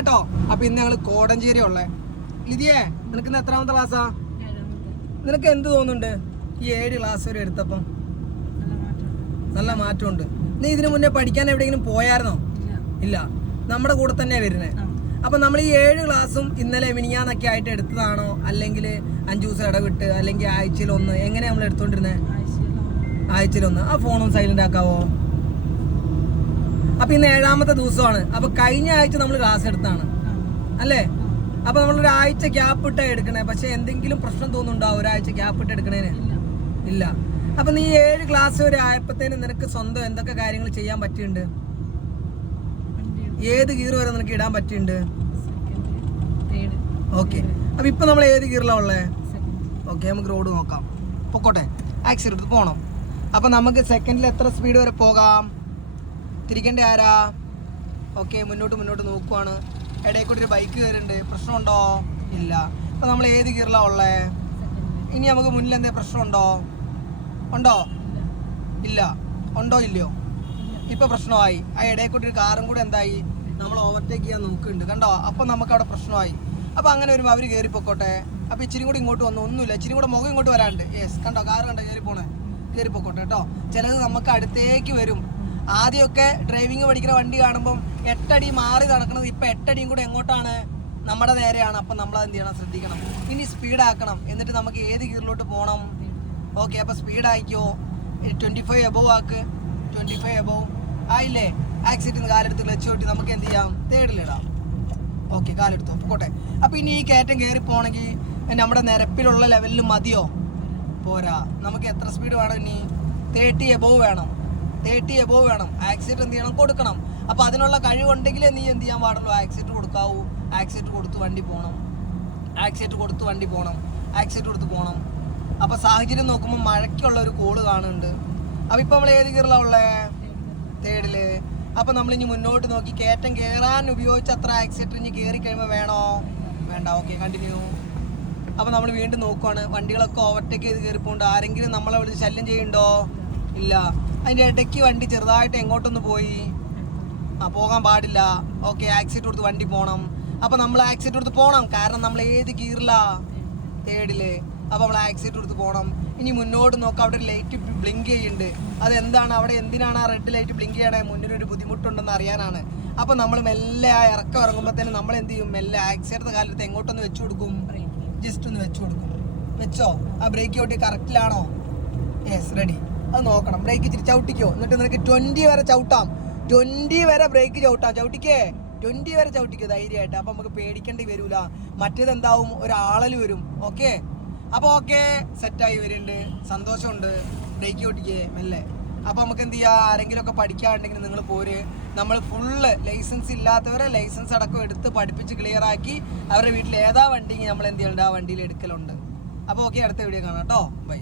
കേട്ടോ. അപ്പൊ ഇന്ന് ഞങ്ങള് കോടഞ്ചേരി ഉള്ളേ. ലിതിയേ, നിനക്ക് ഇന്ന് എത്രാമത്തെ ക്ലാസ്സാ? നിനക്ക് എന്ത് തോന്നുന്നുണ്ട് ഈ 7 ക്ലാസ് വരെ എടുത്തപ്പം? നല്ല മാറ്റമുണ്ട്. നീ ഇതിനു മുന്നേ പഠിക്കാൻ എവിടെയെങ്കിലും പോയായിരുന്നോ? ഇല്ല, നമ്മുടെ കൂടെ തന്നെ വരുന്നേ. അപ്പൊ നമ്മൾ ഈ 7 ക്ലാസ്സും ഇന്നലെ മിനിഞ്ഞാന്നൊക്കെ ആയിട്ട് എടുത്തതാണോ, അല്ലെങ്കിൽ 5 ദിവസം ഇടവിട്ട്, അല്ലെങ്കിൽ ആഴ്ചയിൽ 1, എങ്ങനെയാ നമ്മൾ എടുത്തോണ്ടിരുന്നേ? ആഴ്ചയിൽ 1. ആ ഫോണൊന്ന് സൈലന്റ് ആക്കാവോ? അപ്പൊ ഇന്ന് 7ാമത്തെ ദിവസമാണ്. അപ്പൊ കഴിഞ്ഞ ആഴ്ച നമ്മൾ ക്ലാസ് എടുത്താണ് അല്ലേ? അപ്പൊ നമ്മളൊരു ആഴ്ച ഗ്യാപ്പ് ഇട്ടാ എടുക്കണേ. പക്ഷെ എന്തെങ്കിലും പ്രശ്നം തോന്നുന്നുണ്ടോ ഒരാഴ്ച ഗ്യാപ്പ് ഇട്ട് എടുക്കണേന്? ഇല്ല. അപ്പൊ നീ 7 ക്ലാസ് വരെ ആയപ്പോഴത്തേന് നിനക്ക് സ്വന്തം എന്തൊക്കെ കാര്യങ്ങൾ ചെയ്യാൻ പറ്റിയിട്ടുണ്ട്? ഏത് ഗിയർ വരെ നിനക്ക് ഇടാൻ പറ്റിയിട്ടുണ്ട്? ഓക്കെ. അപ്പൊ ഇപ്പൊ നമ്മൾ ഏത് ഗിയറിലാ ഉള്ളേ? ഓക്കെ, നമുക്ക് റോഡ് നോക്കാം. പൊക്കോട്ടെ, ആക്സിഡന്റ് എടുത്ത് പോണം. അപ്പൊ നമുക്ക് സെക്കൻഡിൽ എത്ര സ്പീഡ് വരെ പോകാം? തിരിക്കേണ്ട ആരാ? ഓക്കെ, മുന്നോട്ട് നോക്കുവാണ്. ഇടയിൽ കൂടി ഒരു ബൈക്ക് കയറുന്നുണ്ട്. പ്രശ്നമുണ്ടോ? ഇല്ല. അപ്പൊ നമ്മൾ ഏത് ഗിയറിലാ ഉള്ളേ? ഇനി നമുക്ക് മുന്നിൽ എന്തേ പ്രശ്നമുണ്ടോ? ഉണ്ടോ? ഇല്ല. ഉണ്ടോ ഇല്ലയോ? ഇപ്പൊ പ്രശ്നമായി. ആ ഇടയിൽ കൂടി ഒരു കാറും കൂടെ എന്തായി, നമ്മൾ ഓവർടേക്ക് ചെയ്യാൻ നോക്കുന്നുണ്ട്. കണ്ടോ? അപ്പൊ നമുക്ക് അവിടെ പ്രശ്നമായി. അപ്പൊ അങ്ങനെ വരുമ്പോൾ അവര് കയറിപ്പോക്കോട്ടെ. അപ്പൊ ഇച്ചിരി കൂടി ഇങ്ങോട്ട് വന്നു. ഒന്നുമില്ല, ഇച്ചിരി കൂടെ മുഖം ഇങ്ങോട്ട് വരാണ്ട്. യെസ്, കണ്ടോ? കാറ് കണ്ടോ കയറിപ്പോക്കോട്ടെ കേട്ടോ. ചിലത് നമുക്ക് അടുത്തേക്ക് വരും. ആദ്യമൊക്കെ ഡ്രൈവിംഗ് പഠിക്കുന്ന വണ്ടി കാണുമ്പം 8 അടി മാറി നടക്കുന്നത് ഇപ്പൊ 8 അടിയും കൂടെ എങ്ങോട്ടാണ്? നമ്മുടെ നേരെയാണ്. അപ്പം നമ്മൾ എന്ത് ചെയ്യണം? ശ്രദ്ധിക്കണം. ഇനി സ്പീഡാക്കണം. എന്നിട്ട് നമുക്ക് ഏത് ഗിയറിലോട്ട് പോകണം? ഓക്കെ, അപ്പൊ സ്പീഡായിക്കോ. 25 എബോവ് ആക്ക്. 25 എബോവ് ആയില്ലേ? ആക്സിഡന്റ് കാലെടുത്ത് ക്ലച്ച് ഓട്ടി നമുക്ക് എന്ത് ചെയ്യാം? തേർഡിലിടാം. ഓക്കെ, കാലെടുത്തോ, പോട്ടെ. അപ്പൊ ഇനി ഈ കയറ്റം കയറി പോണെങ്കിൽ നമ്മുടെ നിരപ്പിലുള്ള ലെവലിൽ മതിയോ? പോരാ. നമുക്ക് എത്ര സ്പീഡ് വേണം? ഇനി 30 എബോവ് വേണം. 30 എബോവ് വേണം. ആക്സിഡന്റ് എന്ത് ചെയ്യണം? കൊടുക്കണം. അപ്പൊ അതിനുള്ള കഴിവുണ്ടെങ്കിൽ നീ എന്ത് ചെയ്യാൻ പാടുള്ളൂ? ആക്സിഡന്റ് കൊടുക്കാവൂ. ആക്സിഡന്റ് കൊടുത്ത് വണ്ടി പോകണം. ആക്സിഡന്റ് കൊടുത്ത് പോകണം. അപ്പൊ സാഹചര്യം നോക്കുമ്പോൾ മഴയ്ക്കുള്ള ഒരു കോള് കാണുന്നുണ്ട്. അപ്പൊ ഇപ്പൊ നമ്മൾ ഏത് ഗിയറിലാ ഉള്ളേ? തേർഡില്. അപ്പൊ നമ്മൾ ഇനി മുന്നോട്ട് നോക്കി കയറ്റം കയറാൻ ഉപയോഗിച്ച അത്ര ആക്സിഡന്റ് ഇനി കയറി കഴിയുമ്പോൾ വേണോ? വേണ്ട. Okay, continue. അപ്പൊ നമ്മൾ വീണ്ടും നോക്കുവാണ്. വണ്ടികളൊക്കെ ഓവർടേക്ക് ചെയ്ത് കയറിപ്പോണ്ട്. ആരെങ്കിലും നമ്മളെ വിളിച്ച് ശല്യം ചെയ്യുന്നുണ്ടോ? ഇല്ല. അതിന്റെ ഇടയ്ക്ക് വണ്ടി ചെറുതായിട്ട് എങ്ങോട്ടൊന്ന് പോയി. പോകാൻ പാടില്ല. ഓക്കെ, ആക്സിഡന്റ് കൊടുത്ത് വണ്ടി പോകണം. അപ്പൊ നമ്മൾ ആക്സിഡന്റ് കൊടുത്ത് പോകണം. കാരണം നമ്മൾ ഏത് ഗിയറിലാ? തേർഡില്. അപ്പൊ നമ്മൾ ആക്സിഡന്റ് കൊടുത്ത് പോകണം. ഇനി മുന്നോട്ട് നോക്കാം. അവിടെ ഒരു ലൈറ്റ് ബ്ലിങ്ക് ചെയ്യുന്നുണ്ട്. അതെന്താണ്? അവിടെ എന്തിനാണ് ആ റെഡ് ലൈറ്റ് ബ്ലിങ്ക് ചെയ്യണേ? മുന്നിലൊരു ബുദ്ധിമുട്ടുണ്ടെന്ന് അറിയാനാണ്. അപ്പൊ നമ്മൾ മെല്ലെ ആ ഇറക്കം ഇറങ്ങുമ്പോഴത്തേനും നമ്മൾ എന്ത് ചെയ്യും? മെല്ലെ ആക്സിഡന്റ് കാലത്ത് എങ്ങോട്ടൊന്ന് വെച്ചു കൊടുക്കും? ജസ്റ്റ് ഒന്ന് വെച്ചു കൊടുക്കും. വെച്ചോ? ആ ബ്രേക്ക് ചവിട്ടി കറക്റ്റിലാണോ? Yes, ready. അത് നോക്കണം. ബ്രേക്ക് ഇച്ചിരി ചവിട്ടിക്കോ. എന്നിട്ട് നിനക്ക് 20 വരെ ചവിട്ടാം. 20 വരെ ബ്രേക്ക് ചവിട്ടാം. ചവിട്ടിക്കേ, 20 വരെ ചവിട്ടിക്കോ ധൈര്യമായിട്ട്. അപ്പൊ നമുക്ക് പേടിക്കേണ്ടി വരൂല. മറ്റേത് എന്താവും? ഒരാളല് വരും. ഓക്കെ, അപ്പൊ ഓക്കെ, സെറ്റായി വരുന്നുണ്ട്. സന്തോഷമുണ്ട്. ബ്രേക്ക് ചവിട്ടിക്കേ മെല്ലെ. അപ്പൊ നമുക്ക് എന്ത് ചെയ്യാം? ആരെങ്കിലും ഒക്കെ പഠിക്കാനുണ്ടെങ്കിൽ നിങ്ങൾ പോര്. നമ്മൾ ഫുള്ള് ലൈസൻസ് ഇല്ലാത്തവരെ ലൈസൻസ് അടക്കം എടുത്ത് പഠിപ്പിച്ച് ക്ലിയർ ആക്കി അവരുടെ വീട്ടിൽ ഏതാ വണ്ടി നമ്മൾ എന്ത് ചെയ്യലുണ്ട്? ആ വണ്ടിയിൽ എടുക്കലുണ്ട്. അപ്പൊ ഓക്കെ, അടുത്ത വീഡിയോ കാണാം കേട്ടോ. ബൈ.